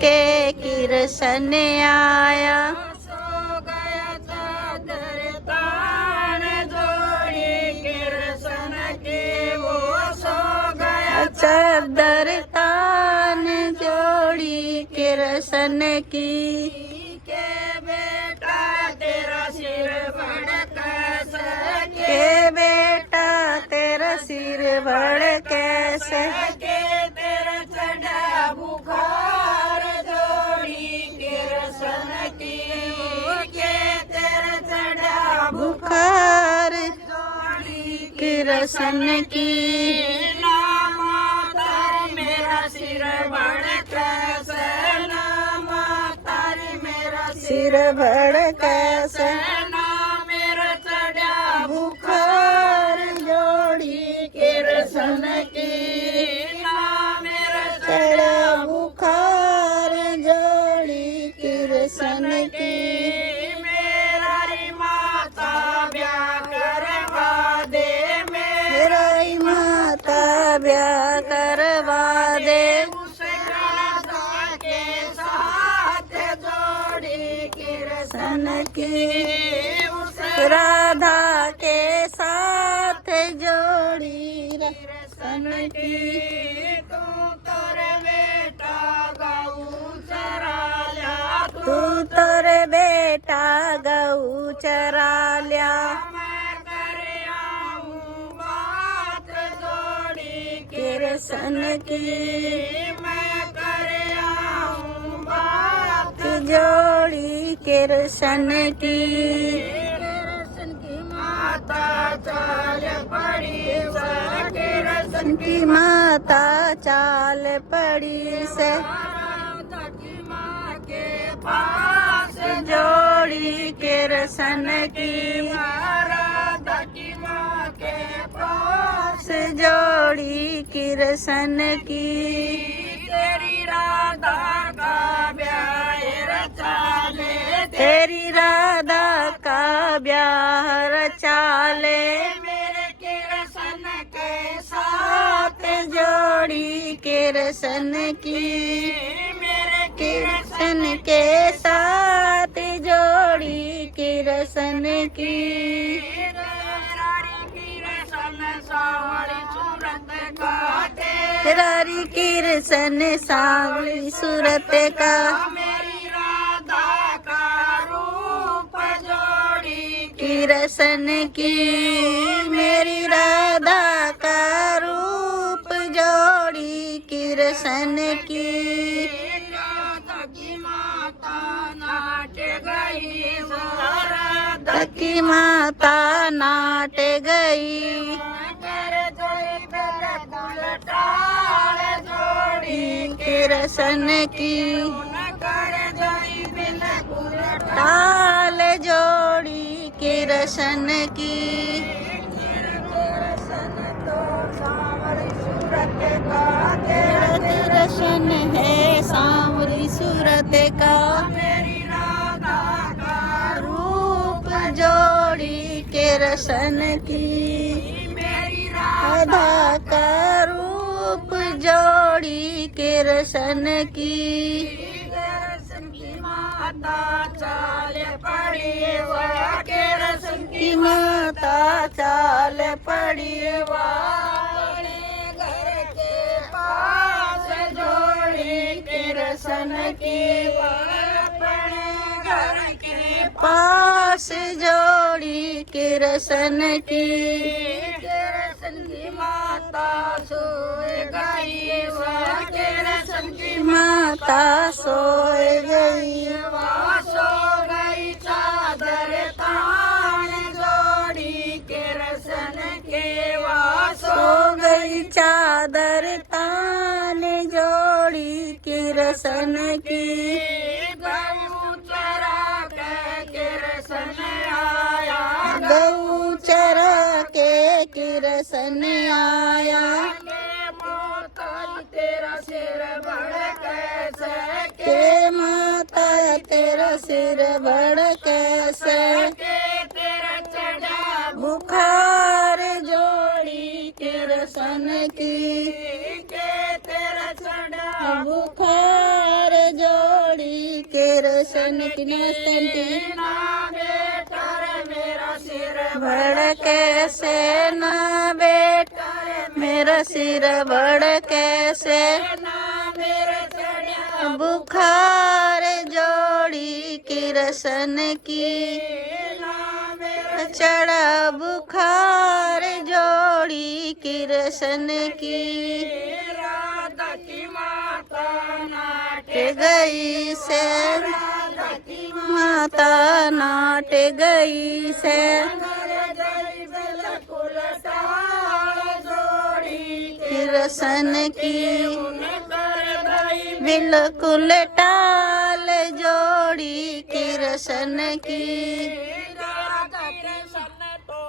के किरसन आया। सो गया चादर तान जोड़ी किरसन की वो सो गया चादर तान जोड़ी किरसन की। के बेटा तेरा सिर भड़क सके के बेटा तेरा सिर भड़ कैसे के तेरा चढ़ा बुखार जोड़ी किरसन की के तेरा चढ़ा बुखार जोड़ी किरसन की। नाम तारी मेरा सिर भड़क नाम तारी मेरा सिर भड़ कैसे ना मेरा चढ़ा बुखार जोड़ी किरसन की। ना मेरा चढ़ा बुखार जोड़ी किरसन की। मेरा री माता ब्याह करवा दे मेरा ही माता ब्याह करवा दे। उसका के साथ जोड़ी किरसन सन की उस राधा के साथ जोड़ी सन की। तू तोरे बेटा गऊ चरा लिया तू तोरे बेटा गऊ चरा लिया। मैं कर आऊं बात जोड़ी किरसन की मैं कर आऊं बात जोड़ी किरसन की। किरसन की माता चाल पड़ी किरसन की माता चाल पड़ी से राधा की माँ के पास जोड़ी किरसन की। राधा की माँ के पास जोड़ी किरसन की। तेरी राधा का ब्याह रचा ले तेरी राधा का ब्याह रचा ले। मेरे किरसन के साथ जोड़ी किरसन की। मेरे किरसन के साथ जोड़ी किरसन की। किरसन सावरी सूरत का तेरी किरसन सावली सूरत का। मेरी राधा का रूप जोड़ी किरसन की मेरी राधा का रूप जोड़ी किरसन की। राधा की माता नाट गई राधा की माता नाट गई। कर जोई बिल्कुल टाल जोड़ी किरसन की कर जोई बिल्कुल ताल जोड़ी किरसन की। किरसन तो सावरी सूरत का तेरा किरसन है सांवरी सूरत का। मेरी राधा का रूप जोड़ी किरसन की। मेरी राधा का रूप जोड़ी किरसन की। किरसन की माता चाल पड़ी वह किरसन की माता चाल पड़ी अपने घर के पास जोड़ी किरसन की। अपने घर के पास जोड़ी किरसन की। किरसन की माता सोए गई वह किरसन की माता सोए गई। वह सो गई चादर तान जोड़ी किरसन के वह सो गई चादर तान जोड़ी किरसन की। गऊ चरा के किरसन आया गऊ चरा के किरसन आया। के माता तेरा सिर बड़ कैसे के माता तेरा सिर बड़ कैसे के तेरा चढ़ा बुखार जोड़ी किरसन की। के तेरा चढ़ा बुखार किरसन की। नमस्ते आंटी। ना बेटा रे मेरा सिर भड़के से ना बेटा मेरा सिर भड़के से, ना मेरे चढ़िया बुखार जोड़ी किरसन की। ना मेरे चढ़ा बुखार जोड़ी किरसन की। राधा की माता नाट नाट गई से, राधा की माता नाट गई से। जय बिल्कुल ताल जोड़ी किरसन की कर दई बिल्कुल टाल जोड़ी किरसन की। राधा कृष्ण तो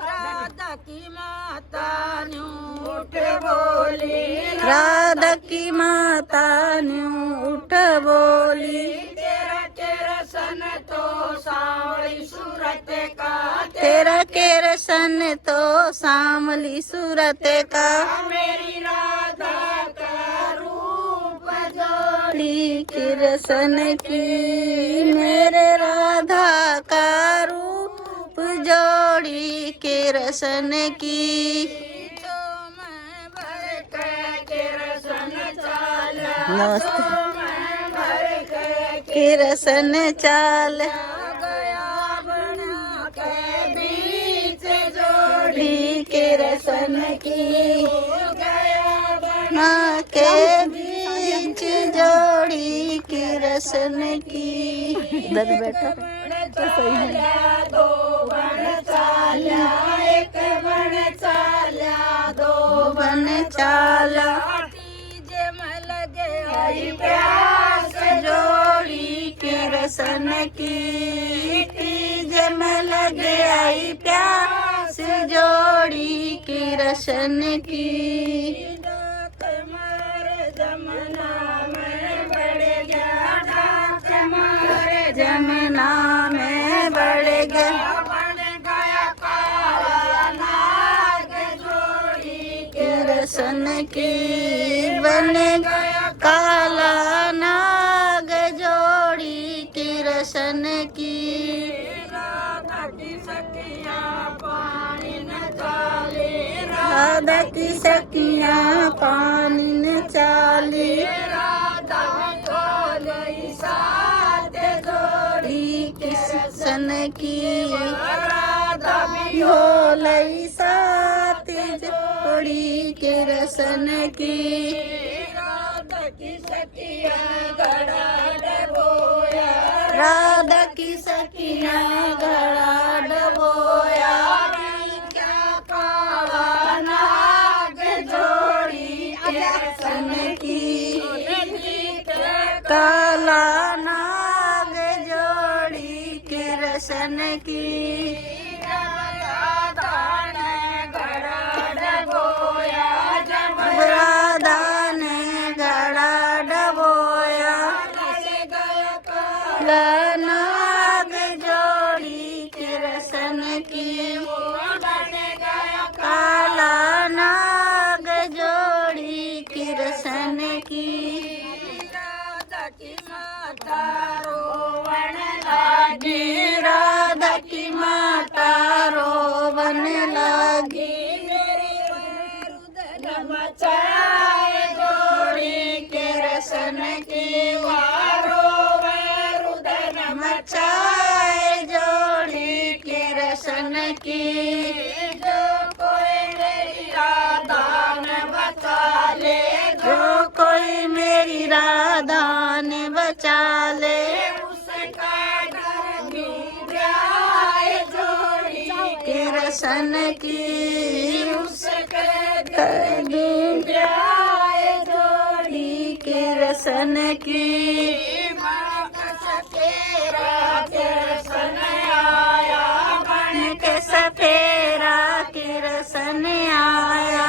राधा की माता न्यू उठ बोली राधा की माता न्यू उठ बोली। तेरा तेरा सन तो सावली सूरत का तेरा किरसन तो सामली सूरत का। मेरी राधा का रूप जो जोड़ी किरसन की, मेरे राधा का रूप जोड़ी किरसन की। मैं भर के रसन चाला नमस्ते। मैं भर के किरसन चाल गया बना के बीच जोड़ी जोड़ी किरसन की। गया बना माँ के बीच जोड़ी किरसन की। इधर बैठा तो सही है। दो बन चाला एक बन चाला दो बन चाला तीजे में लगे आई प्यास जोड़ी किरसन की। तीज में लगे आई प्यास जोड़ी किरसन की। डाक मार जमना में बढ़ गया डाक मार जमुना में बढ़ गया बन गया काला नाग जोड़ी किरसन की। बन गया काला नाग जोड़ी किरसन की। राधा की सखियाँ पानी न चाले राधा की सखियाँ पानी न चाली। राधा को लई साथ जोड़ी किरसन की। राधा भी भोलई साथ जोड़ी किरसन की। राधा की सखियाँ गड़ा डबोया राधा की सखियाँ गड़ा डबोया। क्या काला नाग जोड़ी किरसन की। काला नाग जोड़ी किरसन की। राधा ने गड़ा डबोया जब राधा ने गड़ा डबोया। से गया काला नाग जोड़ी किरसन की। काला नाग जोड़ी किरसन की। राधा की माता रोवण लागी राधा की माता रोवन लगी। मचाए जोड़ी किरसन की। रोवे रुदन मचाए जोड़ी किरसन की। जो कोई मेरी राधा न बचा ले जो कोई मेरी राधा ने बचा ले, उसका डर भी जाए जोड़ी किरसन की। उसके कर दूं जाए जोड़ी किरसन की। सफेरा किरसन आया बन के सफेरा किरसन आया।